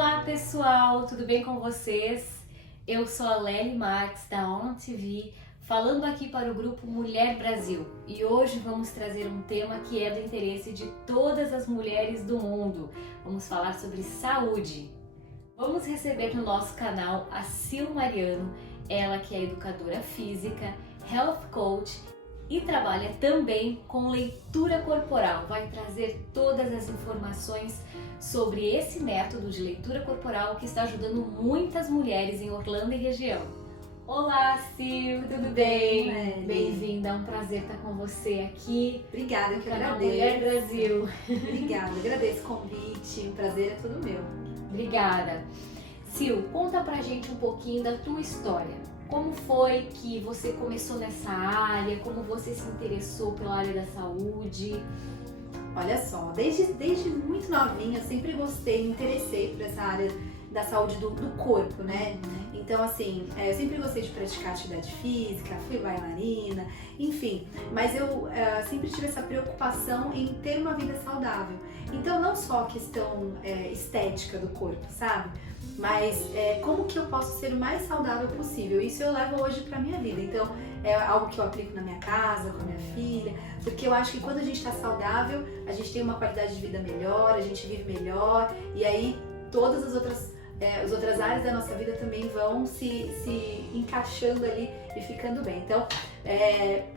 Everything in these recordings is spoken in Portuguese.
Olá pessoal, tudo bem com vocês? Eu sou a Lely Marques da ON TV, falando aqui para o grupo Mulher Brasil, e hoje vamos trazer um tema que é do interesse de todas as mulheres do mundo. Vamos falar sobre saúde. Vamos receber no nosso canal a Sil Mariano, ela que é educadora física, health coach e trabalha também com leitura corporal. Vai trazer todas as informações sobre esse método de leitura corporal que está ajudando muitas mulheres em Orlando e região. Olá, Sil, tudo bem? Bem-vinda, é um prazer estar com você aqui. Obrigada, eu que canal agradeço. Mulher Brasil. Obrigada, agradeço o convite, o prazer é todo meu. Obrigada. Sil, conta pra gente um pouquinho da tua história. Como foi que você começou nessa área? Como você se interessou pela área da saúde? Olha só, desde muito novinha eu sempre gostei, me interessei por essa área da saúde do corpo, né? Então assim, eu sempre gostei de praticar atividade física, fui bailarina, enfim. Mas eu sempre tive essa preocupação em ter uma vida saudável. Então não só a questão estética do corpo, sabe? Mas como que eu posso ser o mais saudável possível? Isso eu levo hoje pra minha vida. Então é algo que eu aplico na minha casa, com a minha filha, porque eu acho que quando a gente tá saudável, a gente tem uma qualidade de vida melhor, a gente vive melhor, e aí todas as outras áreas da nossa vida também vão se encaixando ali e ficando bem. Então,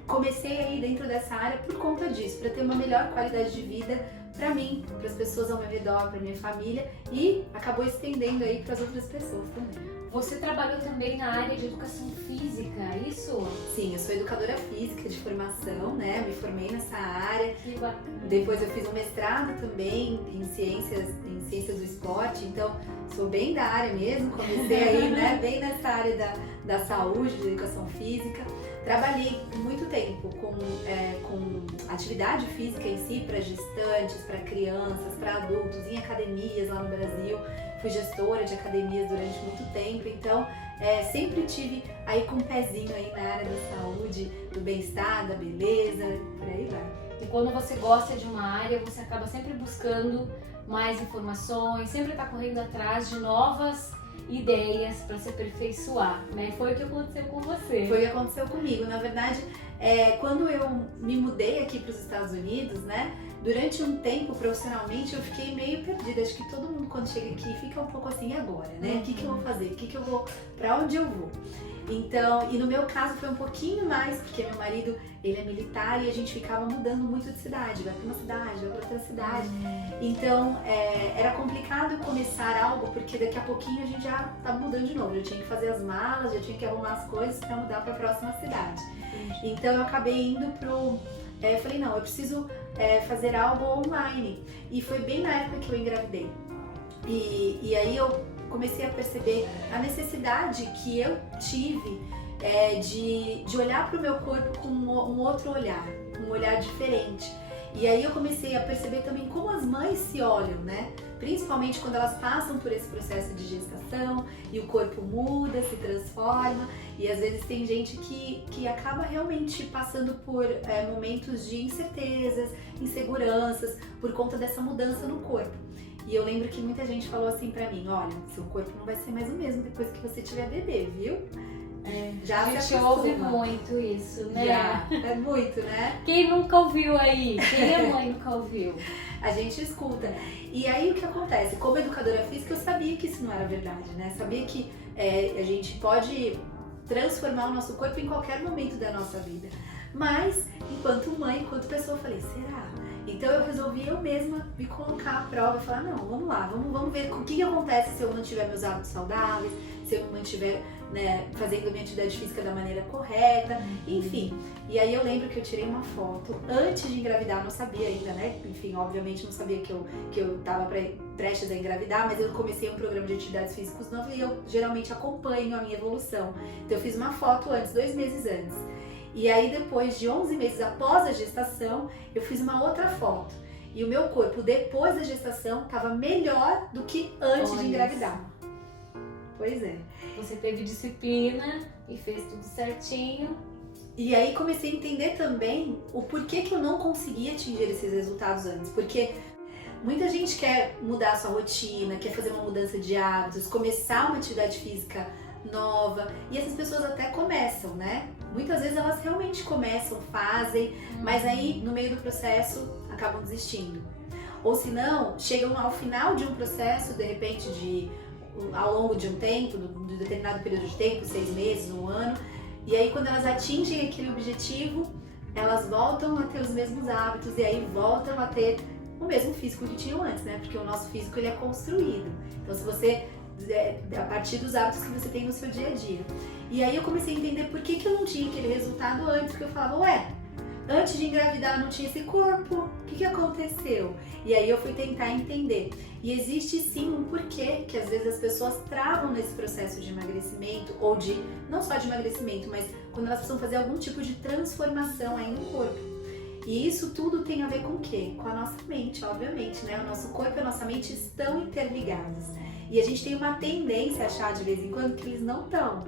comecei aí dentro dessa área por conta disso, para ter uma melhor qualidade de vida para mim, para as pessoas ao meu redor, para minha família, e acabou estendendo aí para as outras pessoas também. Você trabalhou também na área de educação física, é isso? Sim, eu sou educadora física de formação, né? Me formei nessa área. Que bacana. Depois eu fiz um mestrado também em ciências do esporte, então sou bem da área mesmo, comecei aí, né, bem nessa área da saúde, da educação física. Trabalhei muito tempo com atividade física em si, para gestantes, para crianças, para adultos, em academias lá no Brasil. Fui gestora de academias durante muito tempo, então sempre tive aí com um pezinho aí na área da saúde, do bem-estar, da beleza, por aí vai. E quando você gosta de uma área, você acaba sempre buscando mais informações, sempre está correndo atrás de novas ideias para se aperfeiçoar, né? Foi o que aconteceu com você. Foi o que aconteceu comigo. Na verdade, quando eu me mudei aqui para os Estados Unidos, né? Durante um tempo, profissionalmente, eu fiquei meio perdida. Acho que todo mundo, quando chega aqui, fica um pouco assim, agora, né? O que eu vou fazer? Pra onde eu vou? Então, e no meu caso foi um pouquinho mais, porque meu marido, ele é militar e a gente ficava mudando muito de cidade. Vai pra uma cidade, vai pra outra cidade. Então, era complicado começar algo, porque daqui a pouquinho a gente já tava mudando de novo. Eu tinha que fazer as malas, já tinha que arrumar as coisas pra mudar pra próxima cidade. Então, eu acabei indo eu falei, não, eu preciso fazer algo online. E foi bem na época que eu engravidei. E aí eu comecei a perceber a necessidade que eu tive de olhar para o meu corpo com um outro olhar, um olhar diferente. E aí eu comecei a perceber também como as mães se olham, né? Principalmente quando elas passam por esse processo de gestação e o corpo muda, se transforma, e às vezes tem gente que acaba realmente passando por momentos de incertezas, inseguranças, por conta dessa mudança no corpo. E eu lembro que muita gente falou assim pra mim, olha, seu corpo não vai ser mais o mesmo depois que você tiver bebê, viu? Já a gente ouve muito isso, né? Já, é muito, né? Quem nunca ouviu aí? Quem é mãe nunca ouviu? A gente escuta. E aí o que acontece? Como educadora física eu sabia que isso não era verdade, né? Sabia que a gente pode transformar o nosso corpo em qualquer momento da nossa vida. Mas, enquanto mãe, enquanto pessoa, eu falei, será? Então eu resolvi eu mesma me colocar à prova e falar, não, vamos lá, vamos ver o que acontece se eu mantiver meus hábitos saudáveis, se eu mantiver, né, fazendo minha atividade física da maneira correta, enfim. E aí eu lembro que eu tirei uma foto antes de engravidar, não sabia ainda, né? Enfim, obviamente não sabia que eu tava prestes a engravidar, mas eu comecei um programa de atividades físicas novo e eu geralmente acompanho a minha evolução. Então eu fiz uma foto antes, 2 meses antes. E aí depois de 11 meses após a gestação, eu fiz uma outra foto. E o meu corpo depois da gestação estava melhor do que antes de engravidar. Pois é. Você teve disciplina e fez tudo certinho. E aí comecei a entender também o porquê que eu não conseguia atingir esses resultados antes. Porque muita gente quer mudar a sua rotina, quer fazer uma mudança de hábitos, começar uma atividade física nova, e essas pessoas até começam, né? Muitas vezes elas realmente começam, fazem, mas aí no meio do processo acabam desistindo. Ou se não, chegam ao final de um processo, de repente ao longo de um tempo, de determinado período de tempo, 6 meses, um ano, e aí quando elas atingem aquele objetivo, elas voltam a ter os mesmos hábitos e aí voltam a ter o mesmo físico que tinham antes, né? Porque o nosso físico ele é construído. Então se você, a partir dos hábitos que você tem no seu dia a dia. E aí eu comecei a entender por que eu não tinha aquele resultado antes, porque eu falava, ué, antes de engravidar eu não tinha esse corpo, o que aconteceu? E aí eu fui tentar entender. E existe sim um porquê que às vezes as pessoas travam nesse processo de emagrecimento, ou de, não só de emagrecimento, mas quando elas precisam fazer algum tipo de transformação aí no corpo. E isso tudo tem a ver com o quê? Com a nossa mente, obviamente, né? O nosso corpo e a nossa mente estão interligados. E a gente tem uma tendência a achar de vez em quando que eles não estão.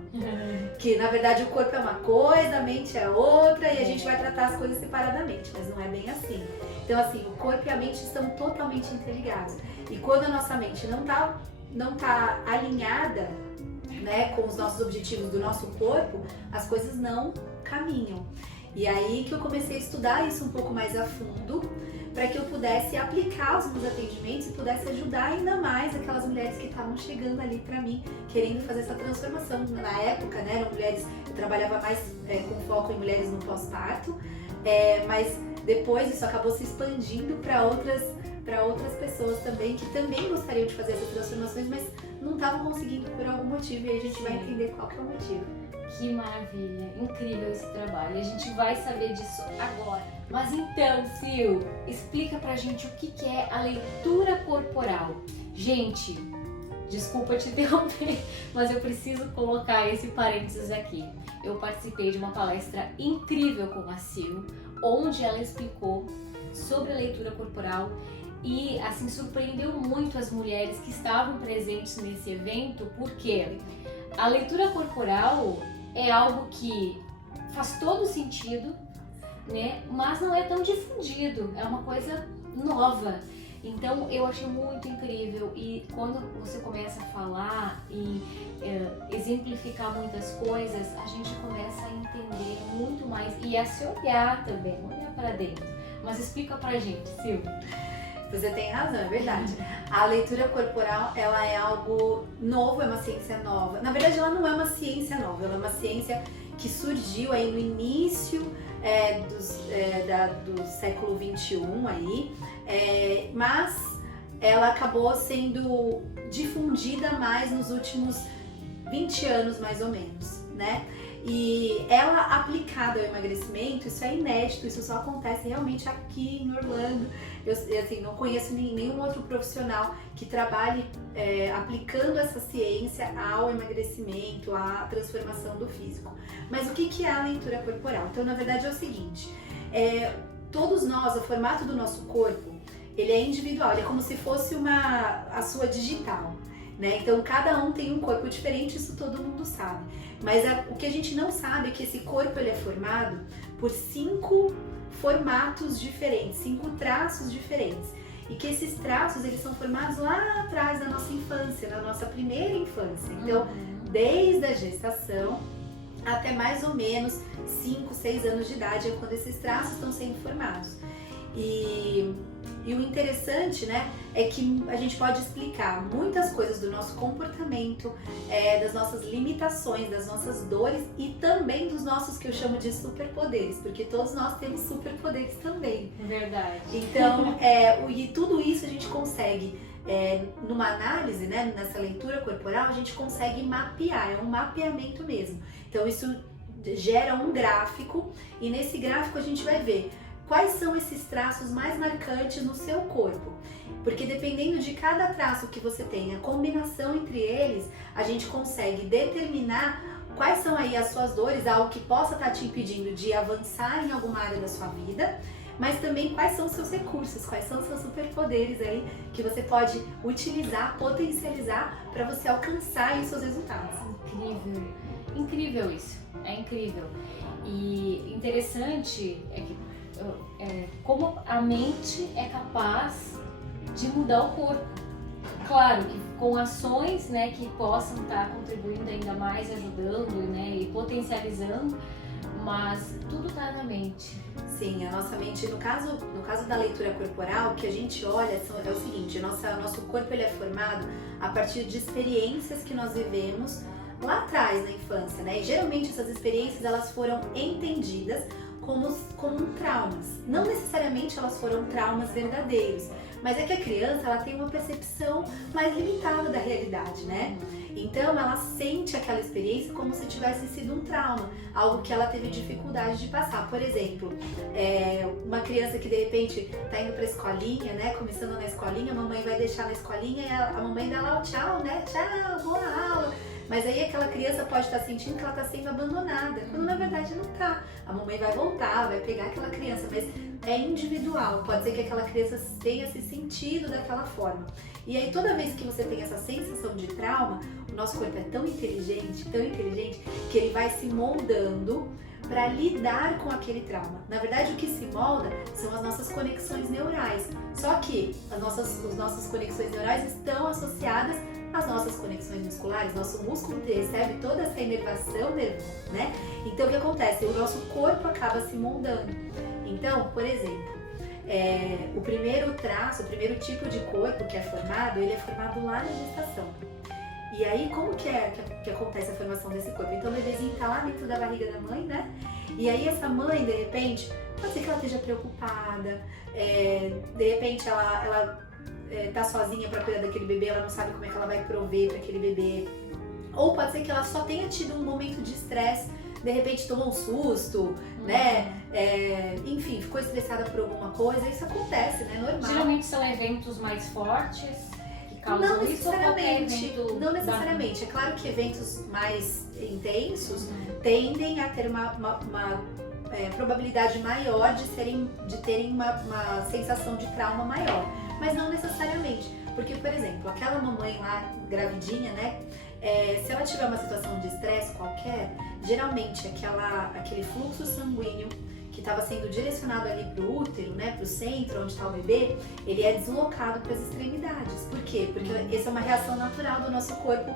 Que na verdade o corpo é uma coisa, a mente é outra e a gente vai tratar as coisas separadamente, mas não é bem assim. Então assim, o corpo e a mente estão totalmente interligados. E quando a nossa mente não tá alinhada, né, com os nossos objetivos do nosso corpo, as coisas não caminham. E aí que eu comecei a estudar isso um pouco mais a fundo, para que eu pudesse aplicar os meus atendimentos e pudesse ajudar ainda mais aquelas mulheres que estavam chegando ali para mim, querendo fazer essa transformação. Na época, né, eram mulheres, eu trabalhava mais com foco em mulheres no pós-parto, mas depois isso acabou se expandindo para outras pessoas também, que também gostariam de fazer essas transformações, mas não estavam conseguindo por algum motivo, e aí a gente vai entender qual que é o motivo. Que maravilha, incrível esse trabalho, e a gente vai saber disso agora. Mas então, Sil, explica pra gente o que é a leitura corporal. Gente, desculpa te interromper, mas eu preciso colocar esse parênteses aqui. Eu participei de uma palestra incrível com a Sil, onde ela explicou sobre a leitura corporal e assim surpreendeu muito as mulheres que estavam presentes nesse evento, porque a leitura corporal é algo que faz todo sentido, né? Mas não é tão difundido, é uma coisa nova. Então eu achei muito incrível, e quando você começa a falar e exemplificar muitas coisas, a gente começa a entender muito mais e a se olhar também, olhar para dentro. Mas explica pra gente, Sil. Você tem razão, é verdade. A leitura corporal, ela é algo novo, é uma ciência nova. Na verdade, ela não é uma ciência nova, ela é uma ciência que surgiu aí no início do século XXI aí, mas ela acabou sendo difundida mais nos últimos 20 anos, mais ou menos, né? E ela aplicada ao emagrecimento, isso é inédito, isso só acontece realmente aqui em Orlando. Eu assim, não conheço nenhum outro profissional que trabalhe aplicando essa ciência ao emagrecimento, à transformação do físico. Mas o que é a leitura corporal? Então, na verdade, é o seguinte, todos nós, o formato do nosso corpo, ele é individual, ele é como se fosse a sua digital, né? Então, cada um tem um corpo diferente, isso todo mundo sabe. Mas o que a gente não sabe é que esse corpo ele é formado por 5 formatos diferentes, 5 traços diferentes. E que esses traços eles são formados lá atrás da nossa infância, na nossa primeira infância. Então, desde a gestação até mais ou menos 5, 6 anos de idade é quando esses traços estão sendo formados. E o interessante, né, é que a gente pode explicar muitas coisas do nosso comportamento, das nossas limitações, das nossas dores e também dos nossos, que eu chamo de superpoderes, porque todos nós temos superpoderes também. Verdade. Então, e tudo isso a gente consegue, numa análise, né, nessa leitura corporal, a gente consegue mapear, é um mapeamento mesmo. Então, isso gera um gráfico e nesse gráfico a gente vai ver quais são esses traços mais marcantes no seu corpo. Porque dependendo de cada traço que você tem, a combinação entre eles, a gente consegue determinar quais são aí as suas dores, algo que possa estar te impedindo de avançar em alguma área da sua vida, mas também quais são os seus recursos, quais são os seus superpoderes aí que você pode utilizar, potencializar para você alcançar os seus resultados. Incrível, incrível isso, é incrível. E interessante é que como a mente é capaz de mudar o corpo. Claro que com ações, né, que possam estar contribuindo ainda mais, ajudando, né, e potencializando, mas tudo está na mente. Sim, a nossa mente, no caso da leitura corporal, o que a gente olha é o seguinte: nosso corpo ele é formado a partir de experiências que nós vivemos lá atrás na infância, né? E geralmente essas experiências elas foram entendidas como traumas. Não necessariamente elas foram traumas verdadeiros, mas é que a criança ela tem uma percepção mais limitada da realidade, né? Então ela sente aquela experiência como se tivesse sido um trauma, algo que ela teve dificuldade de passar. Por exemplo, uma criança que de repente está indo para a escolinha, né? Começando na escolinha, a mamãe vai deixar na escolinha e a mamãe dá lá o tchau, né? Tchau, boa aula. Mas aí aquela criança pode estar sentindo que ela está sendo abandonada, quando na verdade não está. A mamãe vai voltar, vai pegar aquela criança, mas é individual. Pode ser que aquela criança tenha se sentido daquela forma. E aí toda vez que você tem essa sensação de trauma, o nosso corpo é tão inteligente, que ele vai se moldando para lidar com aquele trauma. Na verdade, o que se molda são as nossas conexões neurais. Só que as nossas conexões neurais estão associadas às nossas conexões musculares. Nosso músculo recebe toda essa inervação nervosa, né? Então, o que acontece? O nosso corpo acaba se moldando. Então, por exemplo, o primeiro tipo de corpo que é formado, ele é formado lá na gestação. E aí, como que acontece a formação desse corpo? Então, o bebezinho está lá dentro da barriga da mãe, né? E aí, essa mãe, de repente, pode ser que ela esteja preocupada, de repente, ela tá sozinha para cuidar daquele bebê, ela não sabe como é que ela vai prover para aquele bebê. Ou pode ser que ela só tenha tido um momento de estresse, de repente tomou um susto, né? Enfim, ficou estressada por alguma coisa, isso acontece, né? Normal. Geralmente são eventos mais fortes. Não necessariamente. É claro que eventos mais intensos tendem a ter uma probabilidade maior de terem uma sensação de trauma maior, mas não necessariamente. Porque, por exemplo, aquela mamãe lá, gravidinha, né? Se ela tiver uma situação de estresse qualquer, geralmente aquele fluxo sanguíneo que estava sendo direcionado ali para o útero, né, para o centro, onde está o bebê, ele é deslocado para as extremidades. Por quê? Porque essa é uma reação natural do nosso corpo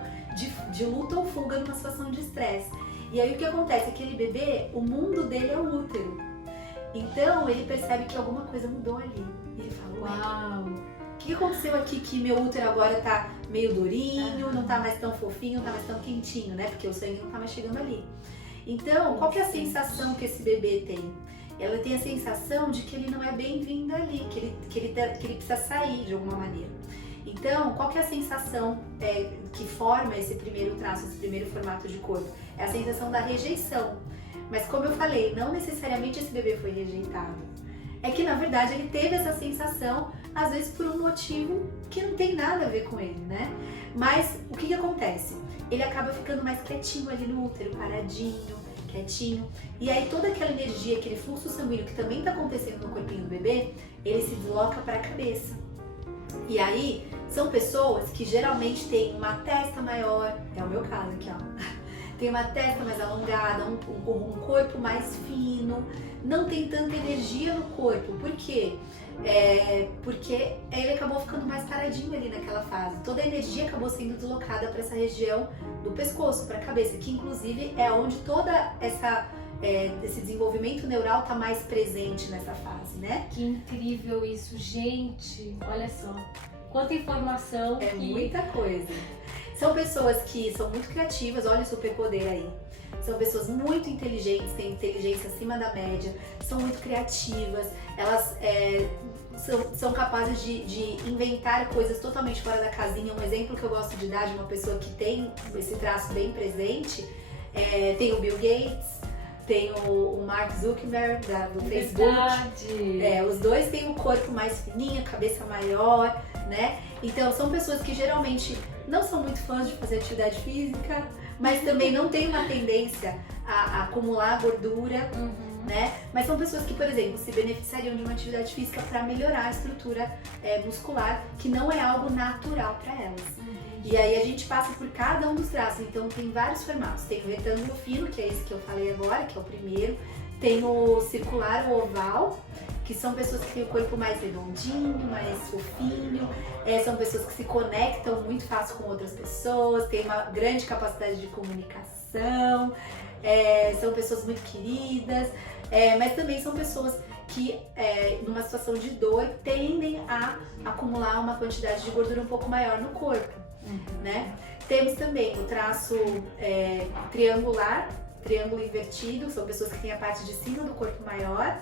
de luta ou fuga numa situação de estresse. E aí o que acontece? Aquele bebê, o mundo dele é o útero. Então ele percebe que alguma coisa mudou ali. E ele fala, uau, o que aconteceu aqui que meu útero agora tá meio durinho, não tá mais tão fofinho, não tá mais tão quentinho, né? Porque o sangue não tá mais chegando ali. Então, qual que é a sensação que esse bebê tem? Ela tem a sensação de que ele não é bem-vindo ali, que ele precisa sair de alguma maneira. Então, qual que é a sensação que forma esse primeiro traço, esse primeiro formato de corpo? É a sensação da rejeição. Mas como eu falei, não necessariamente esse bebê foi rejeitado. É que, na verdade, ele teve essa sensação, às vezes por um motivo que não tem nada a ver com ele, né? Mas o que acontece? Ele acaba ficando mais quietinho ali no útero, paradinho, quietinho. E aí toda aquela energia, aquele fluxo sanguíneo que também está acontecendo no corpinho do bebê, ele se desloca para a cabeça. E aí são pessoas que geralmente têm uma testa maior, é o meu caso aqui, ó. Tem uma testa mais alongada, um corpo mais fino, não tem tanta energia no corpo. Por quê? Porque ele acabou ficando mais paradinho ali naquela fase. Toda a energia acabou sendo deslocada para essa região do pescoço, para a cabeça, que inclusive é onde toda esse desenvolvimento neural está mais presente nessa fase, né? Que incrível isso, gente! Olha só, quanta informação! Muita coisa. São pessoas que são muito criativas, olha o superpoder aí. São pessoas muito inteligentes, têm inteligência acima da média, são muito criativas, elas são capazes de inventar coisas totalmente fora da casinha. Um exemplo que eu gosto de dar de uma pessoa que tem esse traço bem presente, tem o Bill Gates, tem o Mark Zuckerberg do Facebook. Os dois têm um corpo mais fininho, cabeça maior, né? Então são pessoas que geralmente não são muito fãs de fazer atividade física, mas também não têm uma tendência a acumular gordura, né? Mas são pessoas que, por exemplo, se beneficiariam de uma atividade física para melhorar a estrutura muscular, que não é algo natural para elas. E aí a gente passa por cada um dos traços, então tem vários formatos. Tem o retângulo fino, que é esse que eu falei agora, que é o primeiro. Tem o circular, o oval, que são pessoas que têm o corpo mais redondinho, mais fofinho, são pessoas que se conectam muito fácil com outras pessoas, têm uma grande capacidade de comunicação, são pessoas muito queridas, mas também são pessoas que, numa situação de dor, tendem a acumular uma quantidade de gordura um pouco maior no corpo, né? Temos também o traço triangular, triângulo invertido, são pessoas que têm a parte de cima do corpo maior,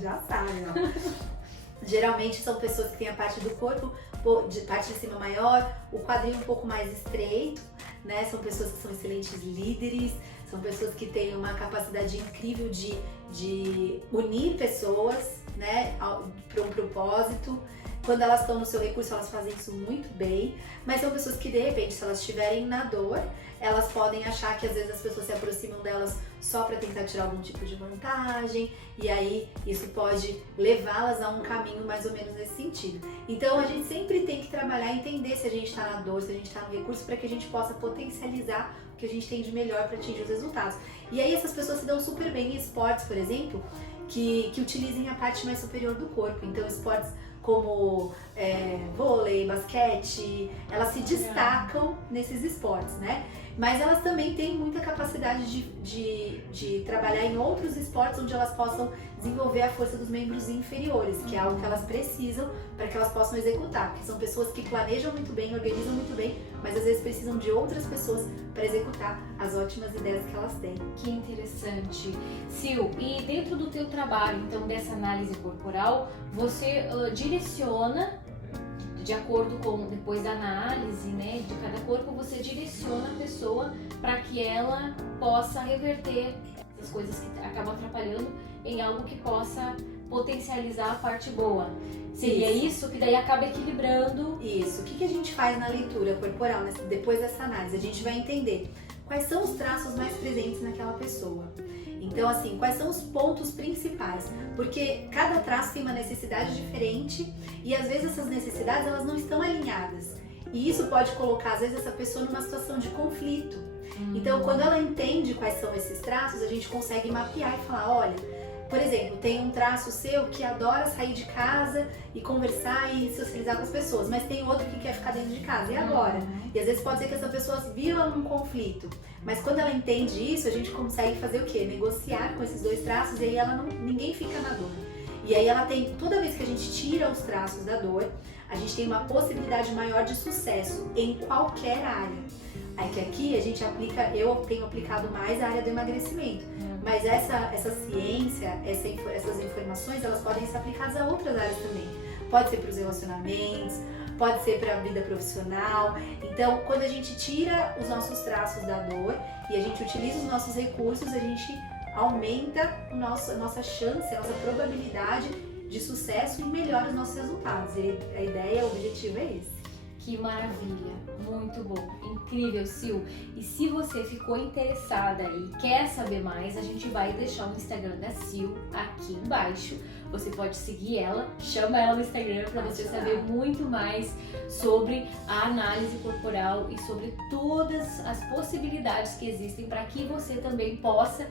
já sabem, ó. Geralmente são pessoas que têm a parte do corpo, parte de cima maior, o quadril um pouco mais estreito, né? São pessoas que são excelentes líderes, são pessoas que têm uma capacidade incrível de unir pessoas, né, para um propósito. Quando elas estão no seu recurso, elas fazem isso muito bem, mas são pessoas que, de repente, se elas estiverem na dor, elas podem achar que às vezes as pessoas se aproximam delas só para tentar tirar algum tipo de vantagem, e aí isso pode levá-las a um caminho mais ou menos nesse sentido. Então a gente sempre tem que trabalhar e entender se a gente está na dor, se a gente está no recurso, para que a gente possa potencializar o que a gente tem de melhor para atingir os resultados. E aí essas pessoas se dão super bem em esportes, por exemplo, que utilizem a parte mais superior do corpo. Então esportes como vôlei, basquete, elas se destacam nesses esportes, né? Mas elas também têm muita capacidade de trabalhar em outros esportes onde elas possam desenvolver a força dos membros inferiores, que é algo que elas precisam para que elas possam executar, porque são pessoas que planejam muito bem, organizam muito bem, mas às vezes precisam de outras pessoas para executar as ótimas ideias que elas têm. Que interessante. Sil, e dentro do teu trabalho, então, dessa análise corporal, você direciona, de acordo com, depois da análise, né, de cada corpo, você direciona a pessoa para que ela possa reverter essas coisas que acabam atrapalhando em algo que possa potencializar a parte boa. Seria isso que daí acaba equilibrando. Isso. O que a gente faz na leitura corporal, depois dessa análise? A gente vai entender quais são os traços mais presentes naquela pessoa. Então, assim, quais são os pontos principais? Porque cada traço tem uma necessidade diferente e às vezes essas necessidades elas não estão alinhadas. E isso pode colocar, às vezes, essa pessoa numa situação de conflito. Então, quando ela entende quais são esses traços, a gente consegue mapear e falar, olha, por exemplo, tem um traço seu que adora sair de casa e conversar e socializar com as pessoas, mas tem outro que quer ficar dentro de casa. E agora? E às vezes pode ser que essa pessoa viva num conflito. Mas quando ela entende isso, a gente consegue fazer o quê? Negociar com esses dois traços e aí ninguém fica na dor. E aí ela tem, toda vez que a gente tira os traços da dor, a gente tem uma possibilidade maior de sucesso em qualquer área. Aí que aqui a gente aplica, eu tenho aplicado mais a área do emagrecimento. Mas essa ciência, essas informações, elas podem ser aplicadas a outras áreas também. Pode ser para os relacionamentos, pode ser para a vida profissional. Então, quando a gente tira os nossos traços da dor e a gente utiliza os nossos recursos, a gente aumenta a nossa chance, a nossa probabilidade de sucesso e melhora os nossos resultados. E a ideia, o objetivo é esse. Que maravilha, muito bom, incrível, Sil. E se você ficou interessada e quer saber mais, a gente vai deixar o Instagram da Sil aqui embaixo. Você pode seguir ela, chama ela no Instagram para você saber muito mais sobre a análise corporal e sobre todas as possibilidades que existem para que você também possa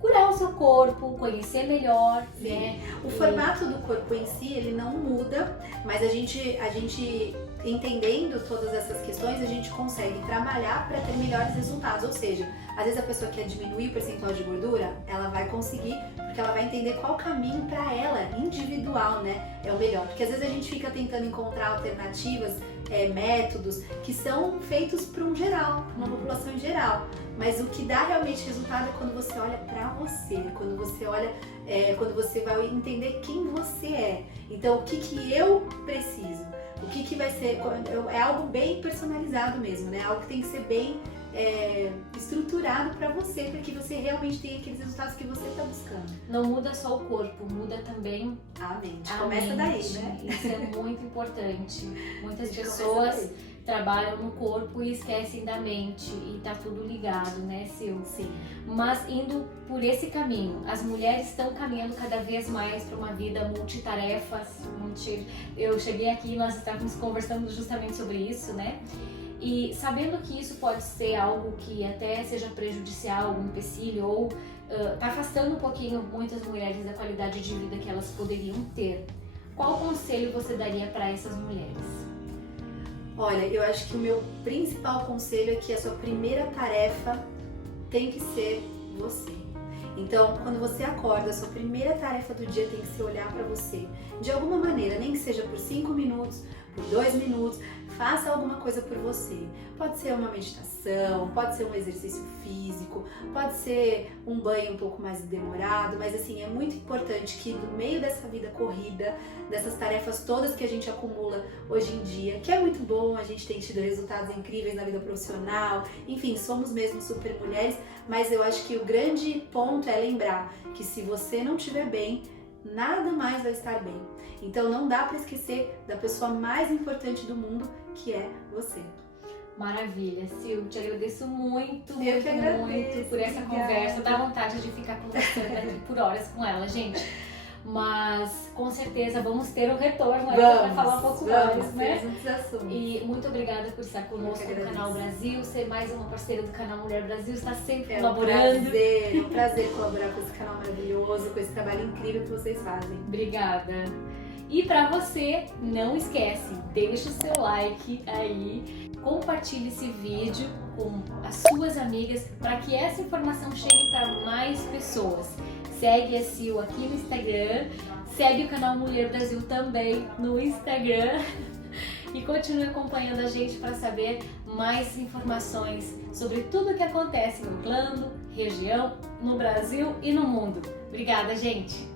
curar o seu corpo, conhecer melhor, né? O formato do corpo em si, ele não muda, mas a gente entendendo todas essas questões, a gente consegue trabalhar para ter melhores resultados. Ou seja, às vezes a pessoa quer diminuir o percentual de gordura, ela vai conseguir, porque ela vai entender qual caminho para ela, individual, né, é o melhor. Porque às vezes a gente fica tentando encontrar alternativas, métodos que são feitos para um geral, para uma população em geral. Mas o que dá realmente resultado é quando você olha para você, quando você olha, quando você vai entender quem você é. Então, o que eu preciso? O que vai ser? É algo bem personalizado mesmo, né? Algo que tem que ser bem estruturado para você que você tenha aqueles resultados que você está buscando. Não muda só o corpo, muda também a mente. Começa daí, né? Isso é muito importante. Muitas pessoas trabalham no corpo e esquecem da mente e tá tudo ligado, né, Sil? Sim. Mas indo por esse caminho, as mulheres estão caminhando cada vez mais para uma vida multitarefas. Eu cheguei aqui e nós estávamos conversando justamente sobre isso, né? E sabendo que isso pode ser algo que até seja prejudicial, um empecilho ou tá afastando um pouquinho muitas mulheres da qualidade de vida que elas poderiam ter. Qual conselho você daria para essas mulheres? Olha, eu acho que o meu principal conselho é que a sua primeira tarefa tem que ser você. Então, quando você acorda, a sua primeira tarefa do dia tem que ser olhar para você. De alguma maneira, nem que seja por 5 minutos, por 2 minutos, faça alguma coisa por você. Pode ser uma meditação, pode ser um exercício físico, pode ser um banho um pouco mais demorado, mas assim, é muito importante que no meio dessa vida corrida, dessas tarefas todas que a gente acumula hoje em dia, que é muito bom, a gente tem tido resultados incríveis na vida profissional, enfim, somos mesmo super mulheres, mas eu acho que o grande ponto é lembrar que se você não estiver bem, nada mais vai estar bem. Então não dá para esquecer da pessoa mais importante do mundo, que é você. Maravilha, Sil, te agradeço muito, Eu que agradeço, muito por essa conversa. Dá vontade de ficar conversando aqui por horas com ela, gente. Mas com certeza vamos ter um retorno aí para falar um pouco mais, né? Muitos assuntos. E muito obrigada por estar conosco no Canal Brasil, ser mais uma parceira do Canal Mulher Brasil, está sempre colaborando. É um prazer colaborar com esse canal maravilhoso, com esse trabalho incrível que vocês fazem. Obrigada. E para você, não esquece, deixa o seu like aí, compartilhe esse vídeo com as suas amigas para que essa informação chegue para mais pessoas. Segue a Sil aqui no Instagram, segue o canal Mulher Brasil também no Instagram e continue acompanhando a gente para saber mais informações sobre tudo o que acontece no plano, região, no Brasil e no mundo. Obrigada, gente!